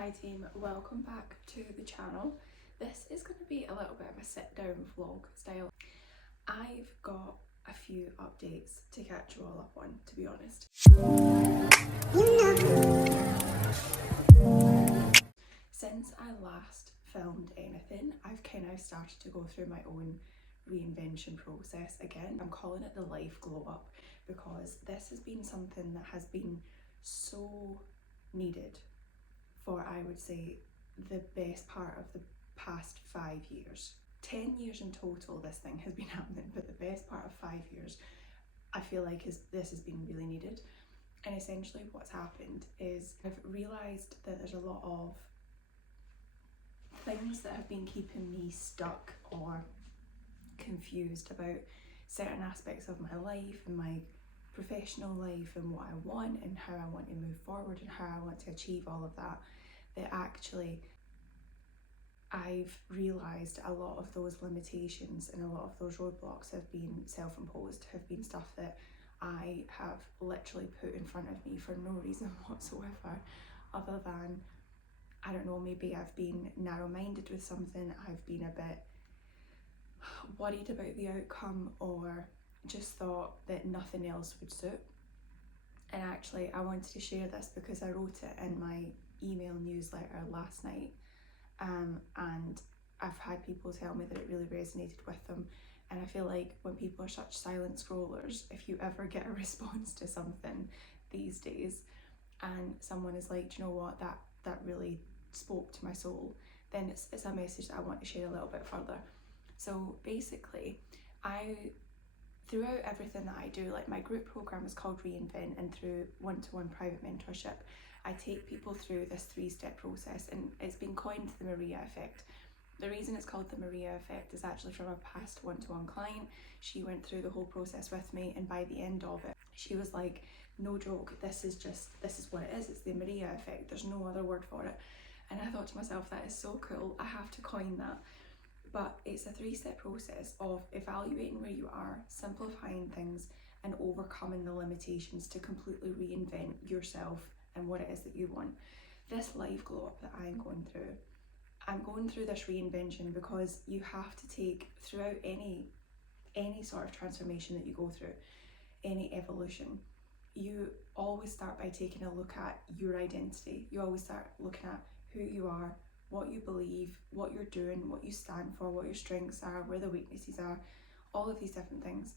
Hi team, welcome back to the channel. This is going to be a little bit of a sit down vlog style. I've got a few updates to catch you all up on, to be honest. Since I last filmed anything, I've kind of started to go through my own reinvention process again. I'm calling it the life glow up because this has been something that has been so needed for, I would say, the best part of the past 5 years. 10 years in total this thing has been happening, but the best part of 5 years I feel like this has been really needed. And essentially what's happened is I've realised that there's a lot of things that have been keeping me stuck or confused about certain aspects of my life and my professional life and what I want and how I want to move forward and how I want to achieve all of that, that actually I've realised a lot of those limitations and a lot of those roadblocks have been self-imposed, have been stuff that I have literally put in front of me for no reason whatsoever, other than, I don't know, maybe I've been narrow-minded with something, I've been a bit worried about the outcome, or just thought that nothing else would suit. And actually I wanted to share this because I wrote it in my email newsletter last night, and I've had people tell me that it really resonated with them. And I feel like when people are such silent scrollers, if you ever get a response to something these days and someone is like, do you know what, that really spoke to my soul, then it's a message that I want to share a little bit further. So basically, throughout everything that I do, like my group program is called Reinvent, and through one-to-one private mentorship, I take people through this 3-step process, and it's been coined the Maria Effect. The reason it's called the Maria Effect is actually from a past one-to-one client. She went through the whole process with me, and by the end of it, she was like, no joke, this is what it is, it's the Maria Effect, there's no other word for it. And I thought to myself, that is so cool, I have to coin that. But it's a 3-step process of evaluating where you are, simplifying things, and overcoming the limitations to completely reinvent yourself and what it is that you want. This life glow up that I'm going through this reinvention because you have to take, throughout any sort of transformation that you go through, any evolution, you always start by taking a look at your identity. You always start looking at who you are, what you believe, what you're doing, what you stand for, what your strengths are, where the weaknesses are, all of these different things.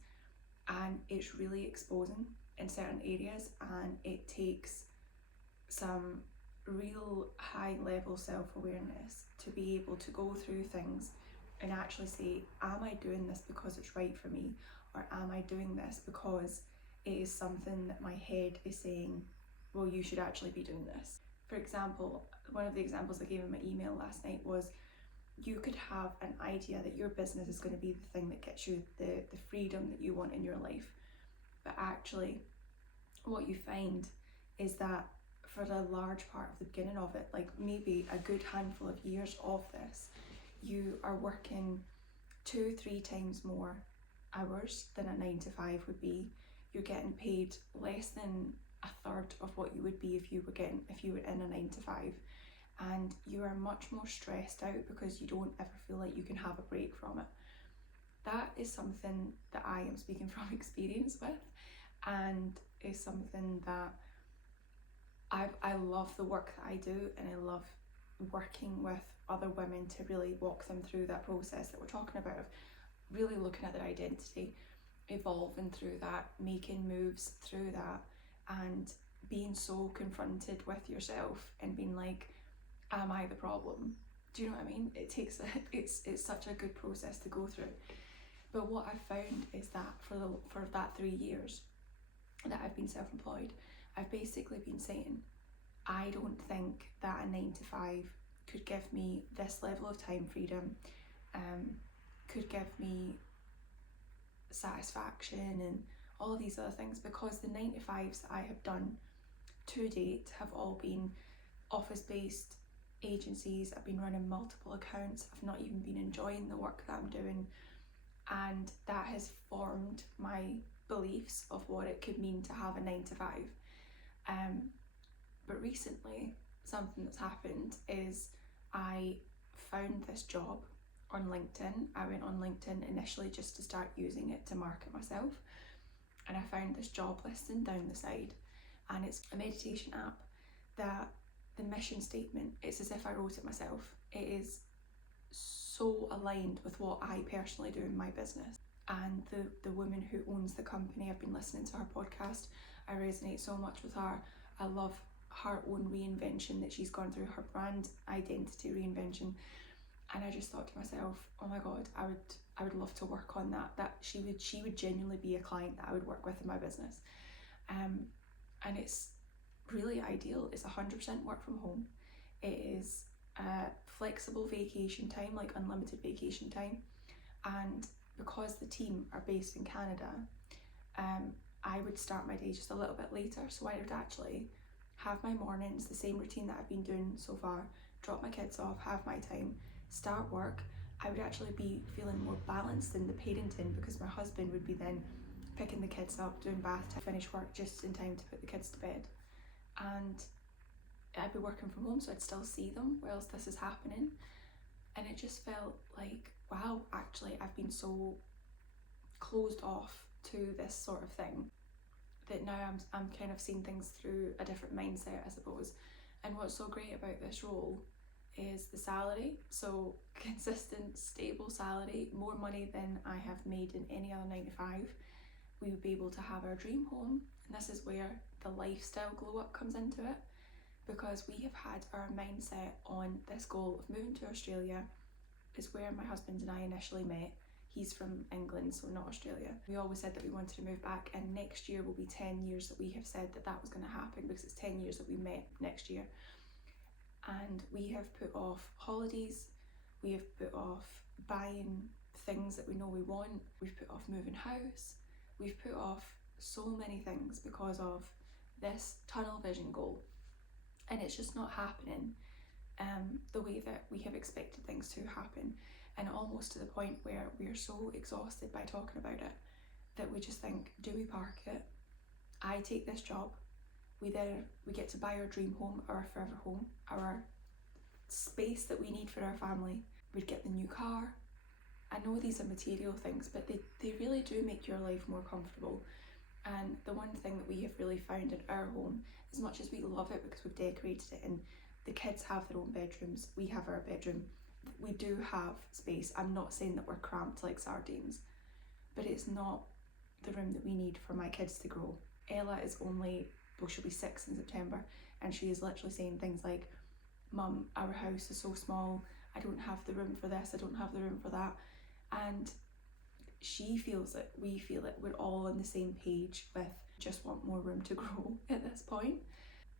And it's really exposing in certain areas, and it takes some real high level self-awareness to be able to go through things and actually say, am I doing this because it's right for me, or am I doing this because it is something that my head is saying, well, you should actually be doing this. For example, one of the examples I gave in my email last night was, you could have an idea that your business is going to be the thing that gets you the freedom that you want in your life, but actually what you find is that for a large part of the beginning of it, like maybe a good handful of years of this, you are working 2-3 times more hours than a 9-to-5 would be. You're getting paid less than a third of what you would be if you were in a 9-to-5, and you are much more stressed out because you don't ever feel like you can have a break from it. That is something that I am speaking from experience with, and is something that I love the work that I do, and I love working with other women to really walk them through that process that we're talking about, of really looking at their identity, evolving through that, making moves through that, and being so confronted with yourself and being like, am I the problem? Do you know what I mean? It's such a good process to go through. But what I've found is that for that 3 years that I've been self-employed, I've basically been saying, I don't think that a 9-to-5 could give me this level of time freedom, could give me satisfaction and all of these other things, because the 9-to-5s that I have done to date have all been office-based agencies. I've been running multiple accounts, I've not even been enjoying the work that I'm doing, and that has formed my beliefs of what it could mean to have a 9-to-5. But recently something that's happened is I found this job on LinkedIn. I went on LinkedIn initially just to start using it to market myself, and I found this job listing down the side, and it's a meditation app that the mission statement, it's as if I wrote it myself. It is so aligned with what I personally do in my business. And the woman who owns the company, I've been listening to her podcast. I resonate so much with her. I love her own reinvention that she's gone through, her brand identity reinvention. And I just thought to myself, oh my god, I would love to work on that. That she would genuinely be a client that I would work with in my business. And it's really ideal. It's 100% work from home. It is flexible vacation time, like unlimited vacation time. And because the team are based in Canada, I would start my day just a little bit later, so I would actually have my mornings, the same routine that I've been doing so far, drop my kids off, have my time, start work. I would actually be feeling more balanced in the parenting, because my husband would be then picking the kids up, doing bath time, finish work just in time to put the kids to bed. And I'd be working from home, so I'd still see them whilst this is happening. And it just felt like, wow, actually I've been so closed off to this sort of thing that now I'm kind of seeing things through a different mindset, I suppose. And what's so great about this role is the salary. So consistent, stable salary, more money than I have made in any other 9 to 5. We would be able to have our dream home, and this is where the lifestyle glow up comes into it, because we have had our mindset on this goal of moving to Australia. Is where my husband and I initially met. He's from England, so not Australia. We always said that we wanted to move back, and next year will be 10 years that we have said that that was going to happen, because it's 10 years that we met next year. And we have put off holidays, we have put off buying things that we know we want, we've put off moving house, we've put off so many things because of this tunnel vision goal. And it's just not happening the way that we have expected things to happen, and almost to the point where we are so exhausted by talking about it that we just think, do we park it? I take this job, we get to buy our dream home, our forever home, our space that we need for our family. We'd get the new car. I know these are material things, but they really do make your life more comfortable. And the one thing that we have really found in our home, as much as we love it because we've decorated it and the kids have their own bedrooms, we have our bedroom, we do have space. I'm not saying that we're cramped like sardines, but it's not the room that we need for my kids to grow. Ella is only, well, she'll be 6 in September, and she is literally saying things like, Mum, our house is so small, I don't have the room for this, I don't have the room for that. And she feels it, we feel it, we're all on the same page with just want more room to grow at this point.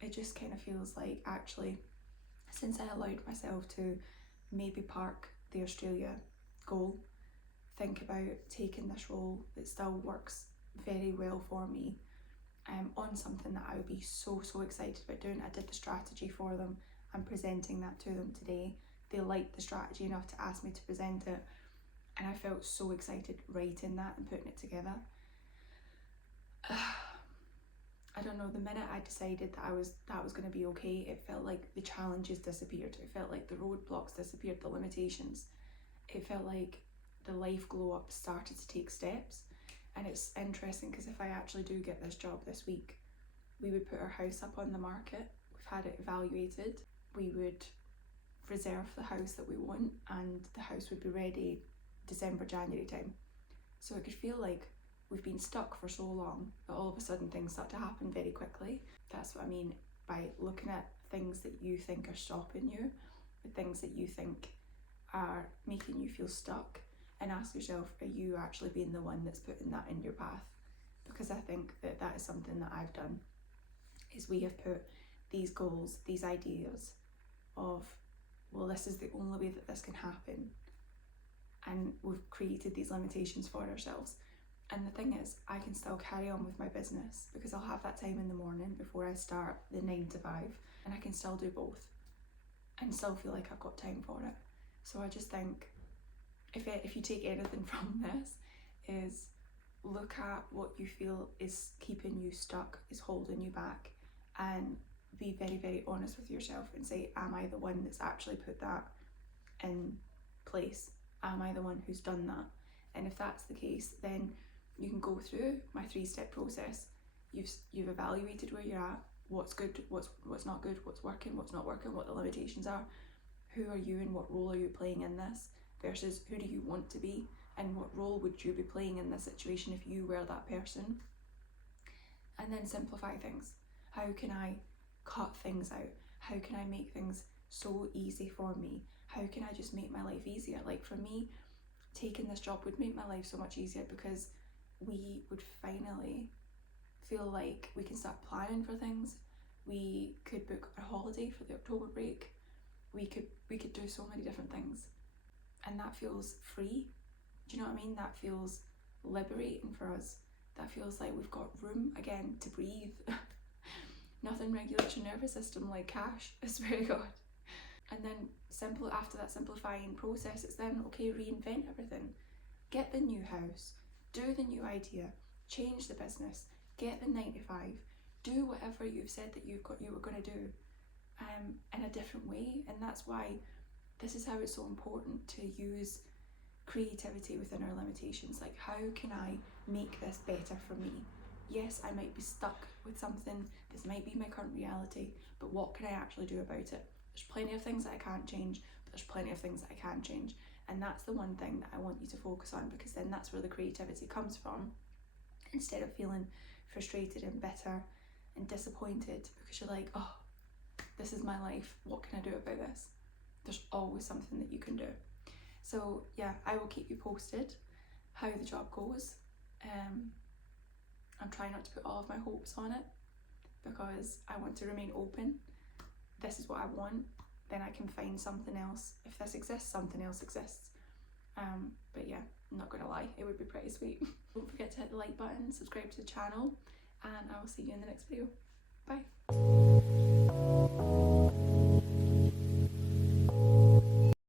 It just kind of feels like, actually, since I allowed myself to maybe park the Australia goal, think about taking this role that still works very well for me, on something that I would be so excited about doing. I did the strategy for them. I'm presenting that to them today. They liked the strategy enough to ask me to present it, and I felt so excited writing that and putting it together. I don't know, the minute I decided that was going to be okay, it felt like the challenges disappeared. It felt like the roadblocks disappeared, the limitations. It felt like the life glow up started to take steps. And it's interesting because if I actually do get this job this week, we would put our house up on the market. We've had it evaluated. We would reserve the house that we want, and the house would be ready December, January time. So it could feel like we've been stuck for so long, but all of a sudden things start to happen very quickly. That's what I mean by looking at things that you think are stopping you, the things that you think are making you feel stuck, and ask yourself, are you actually being the one that's putting that in your path? Because I think that is something that I've done, is we have put these goals, these ideas of, well, this is the only way that this can happen, and we've created these limitations for ourselves. And the thing is, I can still carry on with my business because I'll have that time in the morning before I start the 9 to 5, and I can still do both and still feel like I've got time for it. So I just think, if you take anything from this, is look at what you feel is keeping you stuck, is holding you back, and be very, very honest with yourself and say, am I the one that's actually put that in place? Am I the one who's done that? And if that's the case, then you can go through my 3-step process. You've evaluated where you're at, what's good, what's not good, what's working, what's not working, what the limitations are, who are you and what role are you playing in this, versus who do you want to be and what role would you be playing in this situation if you were that person. And then simplify things. How can I cut things out? How can I make things so easy for me? How can I just make my life easier? Like for me, taking this job would make my life so much easier because we would finally feel like we can start planning for things. We could book a holiday for the October break. We could do so many different things, and that feels free. Do you know what I mean? That feels liberating for us. That feels like we've got room again to breathe. Nothing regulates your nervous system like cash, I swear to God. And then after that simplifying process, it's then okay, reinvent everything. Get the new house, do the new idea, change the business, get the 9 to 5, do whatever you've said that you were going to do in a different way. And that's why this is how it's so important to use creativity within our limitations. Like, how can I make this better for me? Yes, I might be stuck with something, this might be my current reality, but what can I actually do about it? There's plenty of things that I can't change, but there's plenty of things that I can change. And that's the one thing that I want you to focus on, because then that's where the creativity comes from, instead of feeling frustrated and bitter and disappointed because you're like, oh, this is my life, what can I do about this? There's always something that you can do. So yeah, I will keep you posted how the job goes. I'm trying not to put all of my hopes on it because I want to remain open. This is what I want, then I can find something else. If this exists, something else exists. But yeah, I'm not gonna lie, it would be pretty sweet. Don't forget to hit the like button, subscribe to the channel, and I will see you in the next video. Bye.